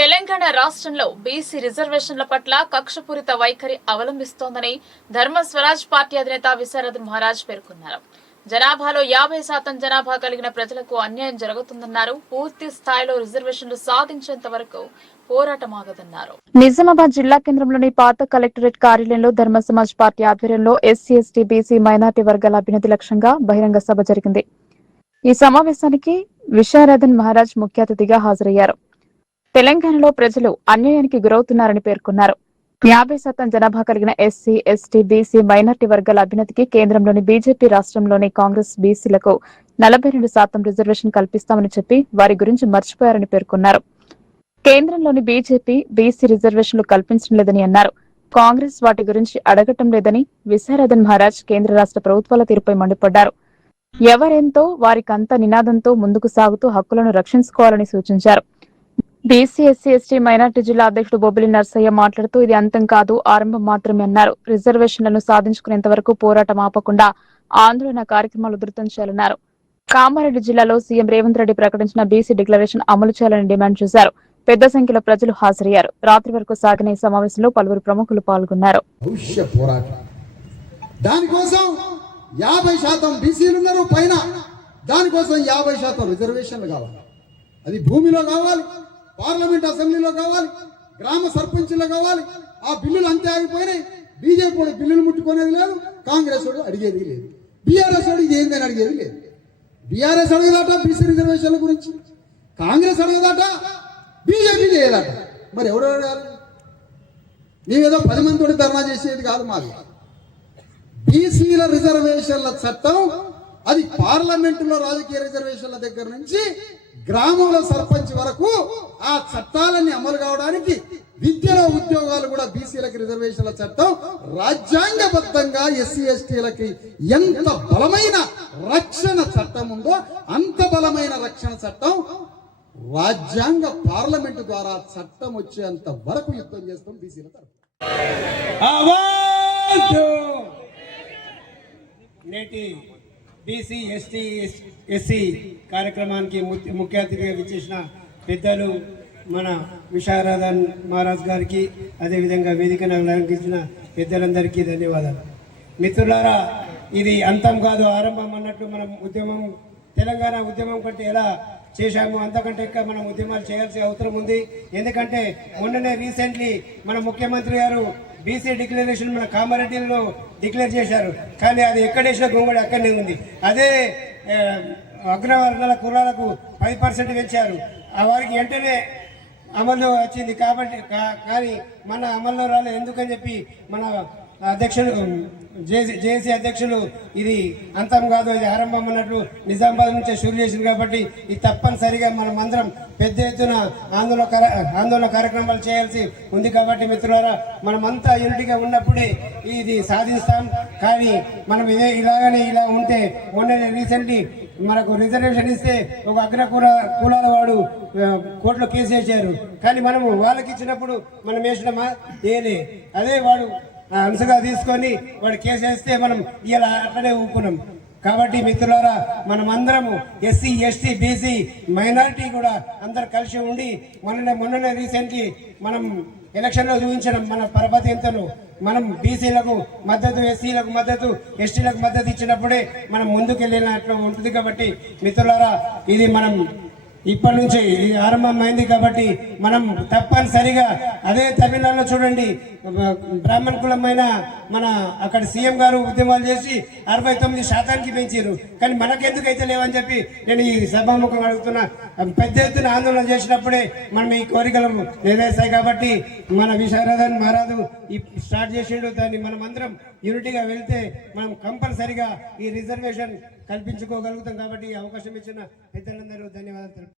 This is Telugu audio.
తెలంగాణ రాష్ట్రంలో బీసీ రిజర్వేషన్ల పట్ల కక్షపూరిత వైఖరి అవలంబిస్తోందని ధర్మ స్వరాజ్ పార్టీ అధినేత విశారదన్ మహారాజ్ పేర్కొన్నారు. జనాభాలో 50% జనాభా కలిగిన ప్రజలకు అన్యాయం జరుగుతుందన్నారు. పూర్తి స్థాయిలో రిజర్వేషన్లు సాధించేంత వరకు పోరాటమాగదన్నారు. నిజామాబాద్ జిల్లా కేంద్రంలోని పాత కలెక్టరేట్ కార్యాలయంలో ధర్మ సమాజ్ పార్టీ ఆధ్వర్యంలో ఎస్సీ, ఎస్టీ, బీసీ, మైనార్టీ వర్గాల అభ్యున్నతి లక్ష్యంగా బహిరంగ సభ జరిగింది. ఈ సమావేశానికి విశారదన్ మహారాజ్ ముఖ్య అతిథిగా హాజరయ్యారు. తెలంగాణలో ప్రజలు అన్యాయానికి గురవుతున్నారని పేర్కొన్నారు. 50% జనాభా కలిగిన ఎస్సీ, ఎస్టీ, బీసీ, మైనార్టీ వర్గాల అభ్యున్నతికి కేంద్రంలోని బీజేపీ, రాష్ట్రంలోని కాంగ్రెస్ బీసీలకు 42% రిజర్వేషన్ కల్పిస్తామని చెప్పి వారి గురించి మర్చిపోయారని పేర్కొన్నారు. కేంద్రంలోని బీజేపీ బీసీ రిజర్వేషన్లు కల్పించడం లేదని అన్నారు. కాంగ్రెస్ వాటి గురించి అడగటం లేదని విశారదన్ మహారాజ్ కేంద్ర రాష్ట్ర ప్రభుత్వాల తీరుపై మండిపడ్డారు. ఎవరెంతో వారికంత నినాదంతో ముందుకు సాగుతూ హక్కులను రక్షించుకోవాలని సూచించారు. బీసీ, ఎస్సీ, ఎస్టీ, మైనార్టీ జిల్లా అధ్యక్షుడు బొబ్బిలి నర్సయ్య మాట్లాడుతూ ఇది అంతం కాదు, ఆరంభం మాత్రమే అన్నారు. రిజర్వేషన్లను సాధించుకునేంత వరకు పోరాటం ఆపకుండా ఆందోళన కార్యక్రమాలు ఉధృతం చేయాలన్నారు. కామారెడ్డి జిల్లాలో సీఎం రేవంత్ రెడ్డి ప్రకటించిన బీసీ డిక్లరేషన్ అమలు చేయాలని డిమాండ్ చేశారు. పెద్ద సంఖ్యలో ప్రజలు హాజరయ్యారు. రాత్రి వరకు సాగిన ఈ సమావేశంలో పలువురు ప్రముఖులు పాల్గొన్నారు. దానికోసం 50% బీసీలున్నారు పైన, దానికోసం 50% రిజర్వేషన్లు కావాలి. అది భూమిలో కావాలి, పార్లమెంట్ అసెంబ్లీలో కావాలి, గ్రామ సర్పంచ్లో కావాలి. ఆ బిల్లులు అంతే ఆగిపోయినాయి. బీజేపీ కూడా బిల్లులు ముట్టుకునేది లేదు, కాంగ్రెస్ వాడు అడిగేది లేదు, బీఆర్ఎస్ వాడు ఇది ఏందని అడిగేది లేదు. బీఆర్ఎస్ అడగదాట బీసీ రిజర్వేషన్ల గురించి, కాంగ్రెస్ అడగదాట, బీజేపీ చేయదట. మరి ఎవరు అడగాలి? మేమేదో 10 మందితో ధర్నా చేసేది కాదు మాది. బీసీల రిజర్వేషన్ల చట్టం అది పార్లమెంటులో రాజకీయ రిజర్వేషన్ల దగ్గర నుంచి గ్రామంలో సర్పంచ్ వరకు ఆ చట్టాలన్నీ అమలు కావడానికి, విద్యలో ఉద్యోగాలు కూడా బీసీలకు రిజర్వేషన్ల చట్టం రాజ్యాంగబద్ధంగా ఎస్సీ, ఎస్టీలకి ఎంత బలమైన రక్షణ చట్టం ఉందో అంత బలమైన రక్షణ చట్టం రాజ్యాంగ పార్లమెంటు ద్వారా చట్టం వచ్చేంత వరకు యుద్ధం చేస్తాం బీసీల తరఫున. నేటి బీసీ, ఎస్టీ, ఎస్సీ కార్యక్రమానికి ముఖ్య అతిథిగా విచ్చేసిన పెద్దలు మన విశారదన్ మహారాజ్ గారికి, అదేవిధంగా వేదికను అలంకరించిన పెద్దలందరికీ ధన్యవాదాలు. మిత్రులారా, ఇది అంతం కాదు, ఆరంభం అన్నట్లు మనం ఉద్యమం, తెలంగాణ ఉద్యమం కంటే ఎలా చేశాము అంతకంటే ఎక్కువ మనం ఉద్యమాలు చేయాల్సిన అవసరం ఉంది. ఎందుకంటే మొన్ననే రీసెంట్లీ మన ముఖ్యమంత్రి గారు బీసీ డిక్లరేషన్ మన కామారెడ్డిలో డిక్లేర్ చేశారు. కానీ అది ఎక్కడేసిన గొంగడి అక్కడనే ఉంది. అదే అగ్రవర్ణాల కులాలకు 10% పెంచారు. ఆ వారికి వెంటనే అమల్లో వచ్చింది. కాబట్టి కానీ మన అమల్లో రాలేదు. ఎందుకని చెప్పి మన అధ్యక్షులు జేఏసీ అధ్యక్షులు ఇది అంతం కాదు, ఇది ఆరంభం అన్నట్లు నిజామాబాద్ నుంచే షురు చేసింది. కాబట్టి ఇది తప్పనిసరిగా మనం అందరం పెద్ద ఎత్తున ఆందోళన కార్యక్రమాలు చేయాల్సి ఉంది. కాబట్టి మిత్రులారా, మనమంతా యూనిటీగా ఉన్నప్పుడే ఇది సాధిస్తాం. కానీ మనం ఇలాగనే ఇలా ఉంటే, మొన్న రీసెంట్లీ మనకు రిజర్వేషన్ ఇస్తే ఒక కులాల వాడు కోర్టులో కేసు వేసారు. కానీ మనము వాళ్ళకి ఇచ్చినప్పుడు మనం వేసినామా? ఏలే. అదే వాడు అంశగా తీసుకొని వాడు కేసు వేస్తే మనం ఇలా అట్లనే ఊపుకున్నాం. కాబట్టి మిత్రులారా, మనం అందరము ఎస్సీ, ఎస్టీ, బీసీ, మైనారిటీ కూడా అందరు కలిసి ఉండి మొన్ననే రీసెంట్లీ మనం ఎలక్షన్లో చూపించిన మన పరపతి ఎంతను మనం బీసీలకు మద్దతు, ఎస్సీలకు మద్దతు, ఎస్టీలకు మద్దతు ఇచ్చినప్పుడే మనం ముందుకు వెళ్ళినట్లు ఉంటుంది. కాబట్టి మిత్రులారా, ఇది మనం ఇప్పటి నుంచి ఇది ఆరంభమైంది. కాబట్టి మనం తప్పనిసరిగా అదే తమిళనాడులో చూడండి, బ్రాహ్మణ కులమైన మన అక్కడ సీఎం గారు ఉద్యమాలు చేసి 69% పెంచారు. కానీ మనకెందుకైతే లేవని చెప్పి నేను ఈ సభాముఖం అడుగుతున్నా. పెద్ద ఎత్తున ఆందోళన చేసినప్పుడే మనం ఈ కోరికలు నెరవేర్చాయి. కాబట్టి మన విశారదన్ మహారాజు స్టార్ట్ చేసిండు. దాన్ని మనం అందరం యూనిటీగా వెళ్తే మనం కంపల్సరిగా ఈ రిజర్వేషన్ కల్పించుకోగలుగుతాం. కాబట్టి అవకాశం ఇచ్చిన పెద్దలందరూ ధన్యవాదాలు.